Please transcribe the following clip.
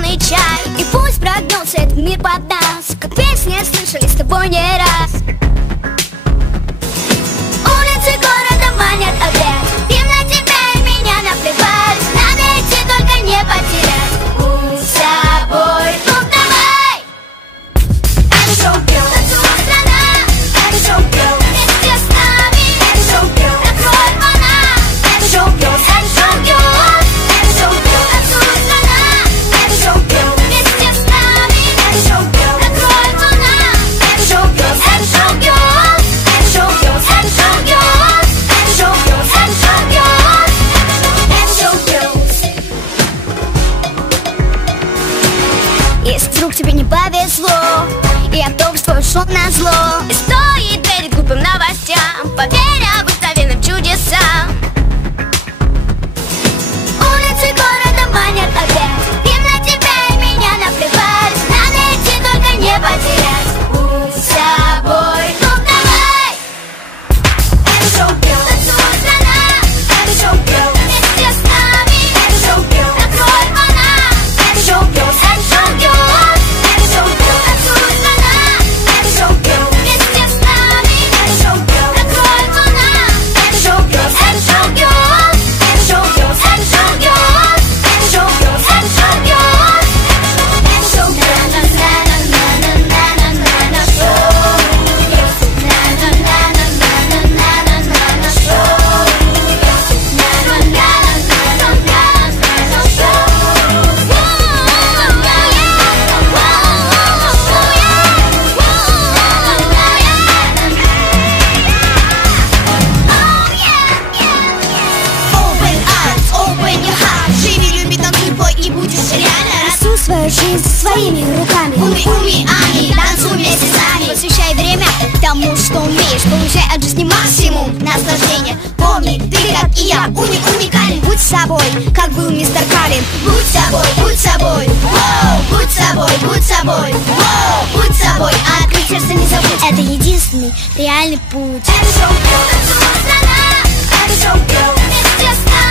зеленый чай. И пусть прогнется этот мир под нас, как песни слышали с тобой не раз. Улицы города манят опять, им на тебя и меня наплевать. Надо идти, только не потерять. Будь собой, ну давай. Это шоу-герл, танцует страна. Это шоу-герл, вместе с нами. Это шоу-герл, открой вона. Это шоу-герл, это шоу-герл. Это шоу-герл, танцует страна. Это шоу-герл, вместе с нами. Это шоу-герл, открой вона. Это шоу-герл, это шоу-герл. Это шоу-герл, это шоу-герл. Это шоу-герл, это шоу-герл. Это шоу-герл. Если вдруг тебе не повезло и автобус твой ушел назло, и стоит перед глупым новостям, поверь обыкновенным чудесам. Улицы города манят опять, им на тебя и меня наплевать. Надо идти, только не потерять. Будь собой, ну давай. Это шоу-герл, танцует страна. Это шоу-герл, вместе с нами. Это шоу-герл, открой вона. Это шоу-герл, это шоу-герл. Это шоу-герл, танцует страна. Это шоу-герл, вместе с нами. Это шоу-герл, открой вона. Это шоу-герл, это шоу-герл. Это шоу-герл, это шоу-герл. Это шоу-герл, это шоу-герл. Это шоу-герл, на-на-на-на-на-на-на-на шоу. На-на-на-на-на-на-на-на шоу. На-на-на-на-на-на-на Open arms, open your heart. Живи, люби, танцуй, пой и будешь реально Рисуй свою жизнь своими руками. Уми, ами, танцуй вместе с нами. Посвящай время тому, что умеешь. Получай от жизни максимум Наслаждение, помни, ты как и я, уникален. Будь собой, как был мистер Калин. Будь собой, будь собой, воу. Будь собой, будь собой, воу. Будь собой, А открыть сердце не забудь. Это единственный реальный путь. это шоу-герл, танцует страна. Это шоу-герл, вместе с нами.